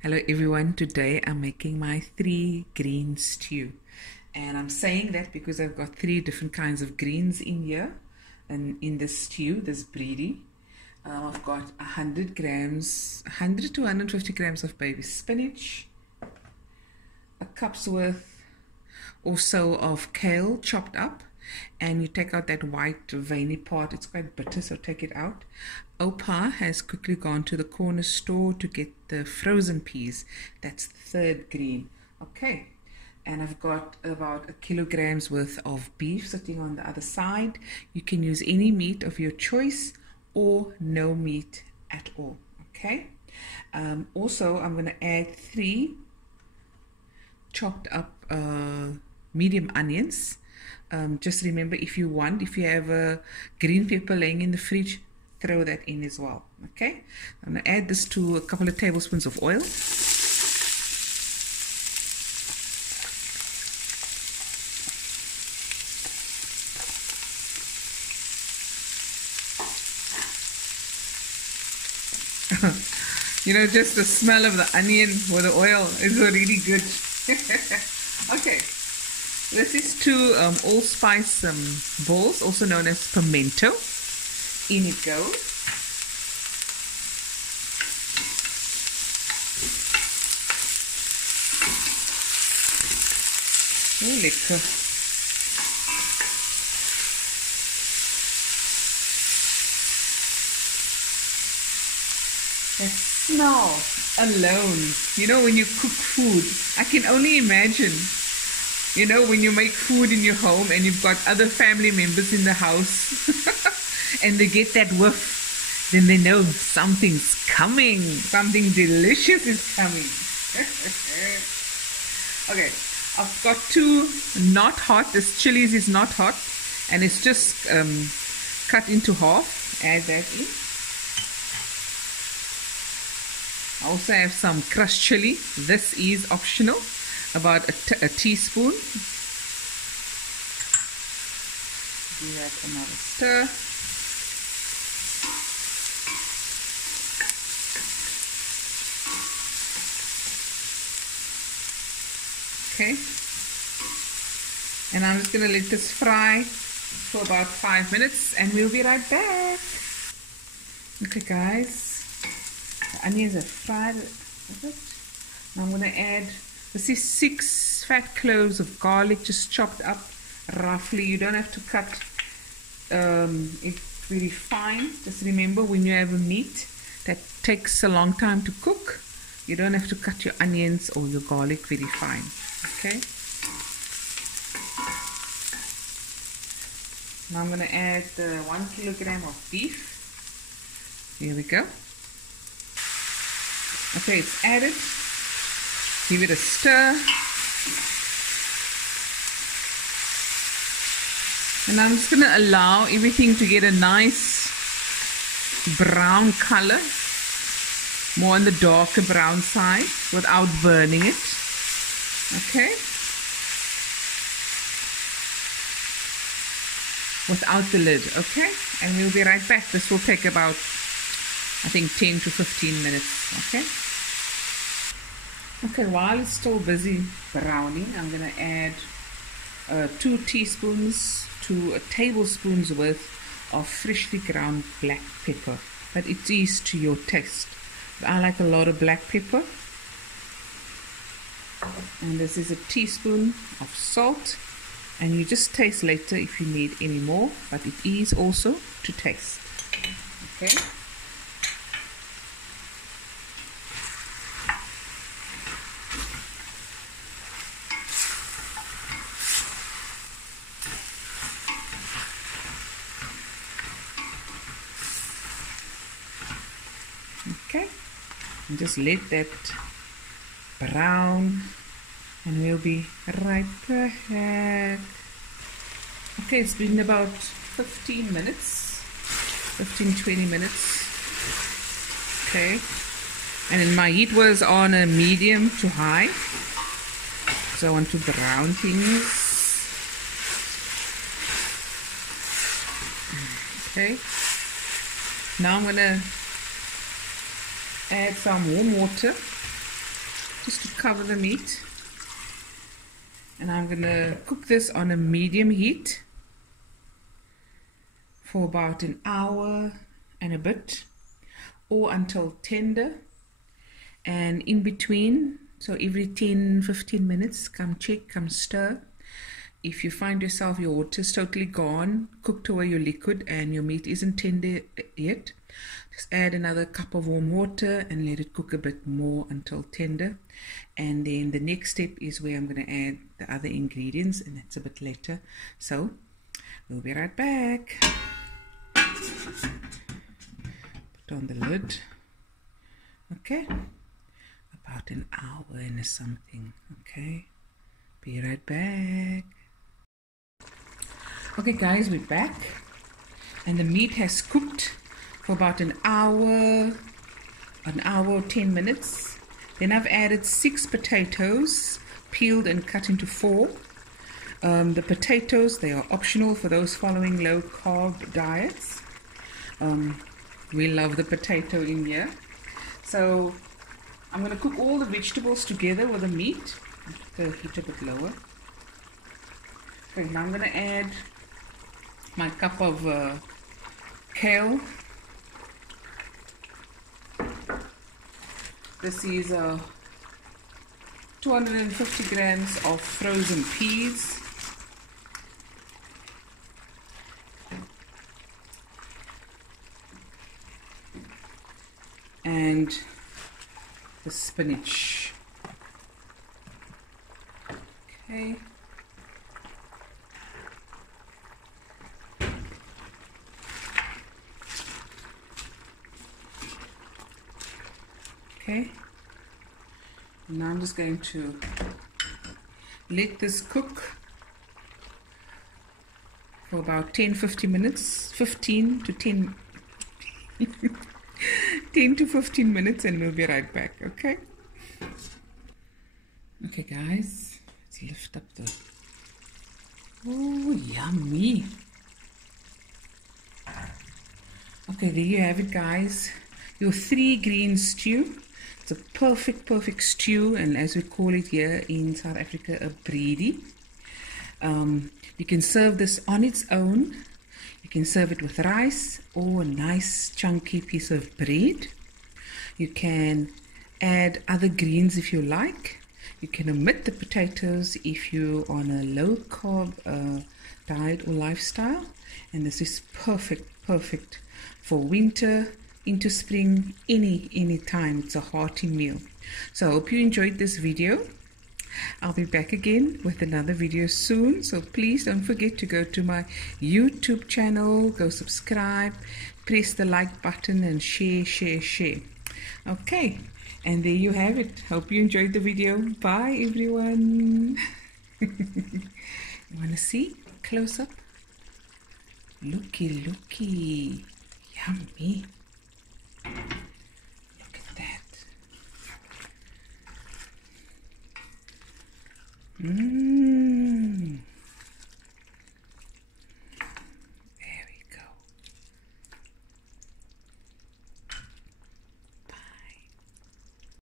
Hello everyone, today I'm making my 3 green stew, and I'm saying that because I've got 3 different kinds of greens in here and in this stew, this breedy. I've got 100 grams, 100 to 150 grams of baby spinach, a cup's worth or so of kale chopped up, and you take out that white veiny part. It's quite bitter, so take it out. Opa has quickly gone to the corner store to get the frozen peas. That's the 3rd green. Okay, and I've got about 1 kilogram's worth of beef sitting on the other side. You can use any meat of your choice or no meat at all. Okay, also I'm going to add 3 chopped up medium onions. Just remember, if you have a green pepper laying in the fridge, throw that in as well. Okay, I'm going to add this to a couple of tablespoons of oil. You know, just the smell of the onion with the oil is really good. Okay, this is 2 allspice balls, also known as pimento. In it goes. Oh, lekker. That smell alone, you know, when you cook food, I can only imagine, you know, when you make food in your home and you've got other family members in the house and they get that whiff, then they know something's coming, something delicious is coming. Okay, I've got 2 not hot. This chilies is not hot, and it's just cut into half. Add that in. I also have some crushed chili. This is optional, about a teaspoon. Give that another stir. Okay, and I'm just going to let this fry for about 5 minutes, and we'll be right back. Okay guys, the onions are fried a bit. Now I'm going to add, this is 6 fat cloves of garlic, just chopped up roughly. You don't have to cut it really fine. Just remember, when you have a meat that takes a long time to cook, you don't have to cut your onions or your garlic very fine. Okay, now I'm going to add the 1 kilogram of beef. Here we go. Okay, it's added. Give it a stir. And I'm just going to allow everything to get a nice brown color, more on the darker brown side, without burning it. Okay, without the lid. Okay, and we'll be right back. This will take about, I think, 10 to 15 minutes. Okay. Okay, while it's still busy browning, I'm going to add 2 teaspoons to a tablespoon's worth of freshly ground black pepper, but it is to your taste. I like a lot of black pepper. And this is a teaspoon of salt, and you just taste later if you need any more, but it is also to taste. Okay. Okay, and just let that brown, and we'll be right back. Okay, it's been about 15 minutes, 15-20 minutes. Okay, and my heat was on a medium to high, so I want to brown things. Okay, now I'm gonna add some warm water just to cover the meat. And I'm going to cook this on a medium heat for about an hour and a bit, or until tender. And in between, so every 10-15 minutes, come check, come stir. If you find yourself your water's totally gone, cooked away your liquid, and your meat isn't tender yet, just add another cup of warm water and let it cook a bit more until tender. And then the next step is where I'm going to add the other ingredients, and that's a bit later. So we'll be right back. Put on the lid. Okay, about an hour and something. Okay, be right back. Okay guys, we're back, and the meat has cooked for about an hour or 10 minutes. Then I've added 6 potatoes, peeled and cut into 4. The potatoes, they are optional for those following low carb diets. We love the potato in here. So I'm going to cook all the vegetables together with the meat. The heat a bit lower. Okay, now I'm going to add my cup of kale. This is 250 grams of frozen peas. And the spinach. Okay. Okay. Now I'm just going to let this cook for about 10-15 minutes, 10 to 15 minutes, and we'll be right back. Okay. Okay guys, let's lift up the, oh yummy. Okay, there you have it guys, your 3 green stew. It's a perfect stew, and as we call it here in South Africa, a breedy. You can serve this on its own. You can serve it with rice or a nice chunky piece of bread. You can add other greens if you like. You can omit the potatoes if you're on a low carb diet or lifestyle. And this is perfect for winter into spring, any time. It's a hearty meal. So I hope you enjoyed this video. I'll be back again with another video soon, so please don't forget to go to my YouTube channel, go subscribe, press the like button, and share. Okay, and there you have it. Hope you enjoyed the video. Bye everyone. You want to see close up? Looky, yummy. Look at that.